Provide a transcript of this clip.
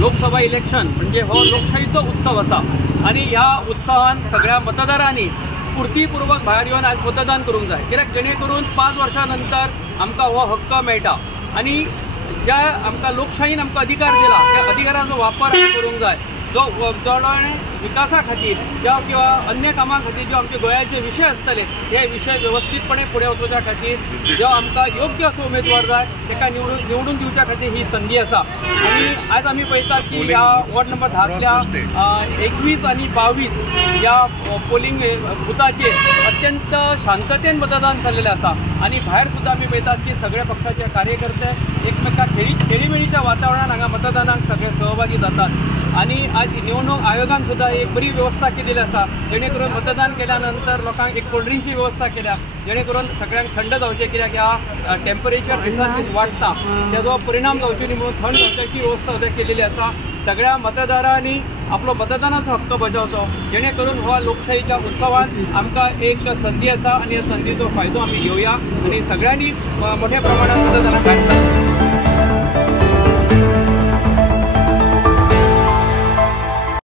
Lok Sabha election म्हणजे हो लोकशाहीचो उत्सव असा आणि ह्या उत्सवान सगळ्या मतदारांनी स्फूर्तीपूर्वक भायर येवन आज मतदान करूंक जाय, कित्याक जेणे करून 5 वर्सां नंतर आमकां हो हक्क मेळटा आणि ज्या आमकां लोकशाहीन आमकां अधिकार दिला त्या अधिकाराचो वापर आमी करूंक जाय। जो विकासा खातीर किंवा अन्य कामां खातीर जो आमचे गोंयाचे विशय आसतले हे विशय व्यवस्थितपणे फुडें वचोवच्या खातीर जो आमकां योग्य असो उमेदवार जाय ताका निवडून दिवच्या खातीर ही संदी आसा। आणि आज आमी पळयतात की ह्या वॉर्ड नंबर 10तल्या 21 आणि 22 ह्या पोलिंग बुथाचेर अत्यंत शांततेन मतदान जाल्लेलें आसा आणि भायर सुद्दां आमी पळयतात की सगळ्या पक्षाचे कार्यकर्ते एकमेकांक खेळीमेळीच्या वातावरणात हांगा मतदानाक सगळे सहभागी जातात आणि आज निवडणूक आयोगान सुद्धा एक बरी व्यवस्था केलेली आसा, जेणे करून मतदान केल्या नंतर लोकांक एक कोल्ड ड्रिंकची व्यवस्था केल्या, जेणे करून सगळ्यांक थंड जावचे, कित्याक ह्या टेम्परेचर दिसान दीस वाडटा त्याचो परिणाम जावचे न्ही म्हणून थंड जावच्याची व्यवस्था सुद्धा केलेली आसा। सगळ्या मतदारांनी आपलो मतदानाचो हक्क बजावचो, जेणे करून हो लोकशाहीच्या उत्सवात आमकां एक संदी आसा आणि ह्या संदीचो फायदो आमी घेवया आणि सगळ्यांनी मोठ्या प्रमाणात मतदानाक